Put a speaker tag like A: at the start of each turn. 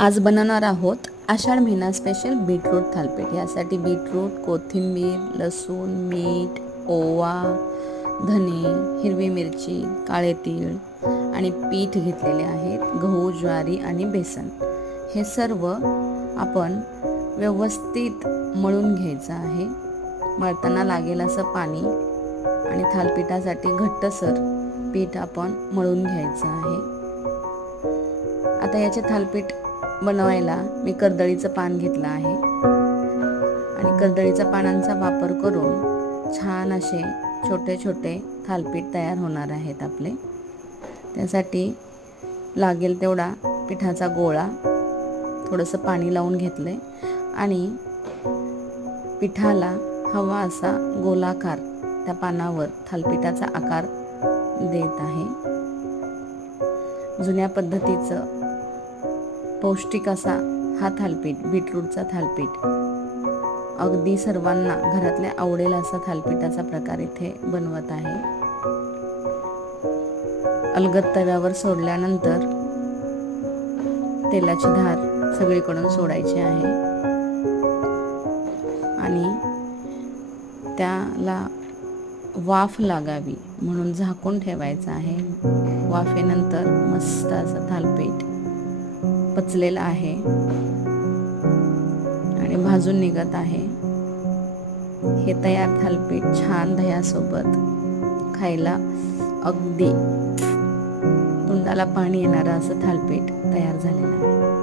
A: आज बनवणार आहोत आषाढ महिना स्पेशल बीटरूट थालपीठ. यासाठी बीटरूट कोथिंबीर लसूण मीठ ओवा धने हिरवी मिरची काळे तीळ आणि पीठ घेतलेले आहेत गहू ज्वारी आणि बेसन. हे सर्व आपण व्यवस्थित मळून घ्यायचं आहे. मळताना लागेल असं पाणी आणि थालपीठासाठी घट्टसर पीठ आपण मळून घ्यायचं आहे. आता याचे थालपीठ बनवायला मी कर्दळीचं पान घेतलं आहे. आणि कर्दळीच्या पानांचा वापर करून छान असे छोटे छोटे थालपीठ तयार होणार आहेत आपले. त्यासाठी लागेल तेवढा पिठाचा गोळा. थोडंसं पाणी लावून घेतलं आणि पिठाला हवा असा गोलाकार त्या पानावर थालपिठाचा आकार देत आहे. जुन्या पद्धतीचं पौष्टिक असा हा थालपीठ बीटरूटचा थालपीठ. अगदी सर्वांना घरातल्या आवडेल असा थालपीठाचा प्रकार इथे बनवत आहे. अलगद तव्यावर सोडल्यानंतर तेलाची धार सगळीकडून सोडायची आहे. आणि त्याला वाफ लागावी म्हणून झाकून ठेवायचं आहे. वाफेनंतर मस्त असं थालपीठ पचलेलं आहे. आणि भाजून निघत आहे. हे तयार थालपीठ छान दह्यासोबत खायला अगदी तोंडाला पाणी येणारं असं थालपीठ तयार झालेलं आहे.